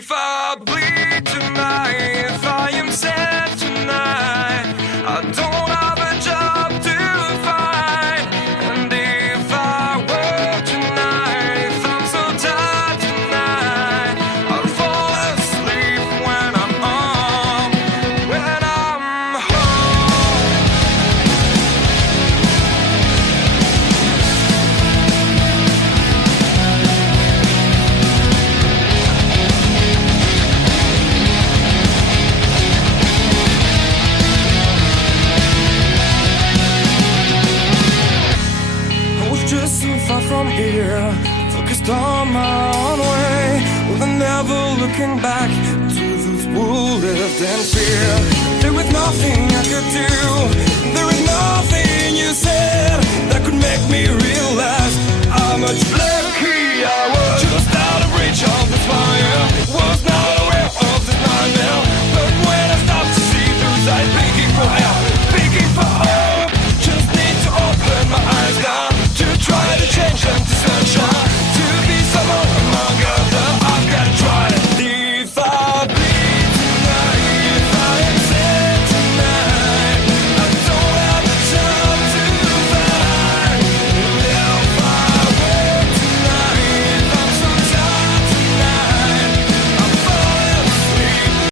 if I bleed tonight, if I am sad tonight, I don't have a job to find. And if I work tonight, if I'm so tired tonight, I'll fall asleep when I'm home, when I'm home. I was just so far from here, focused on my own way, with never looking back to those who lived in fear. There was nothing I could do, there was nothing you said that could make me realize how much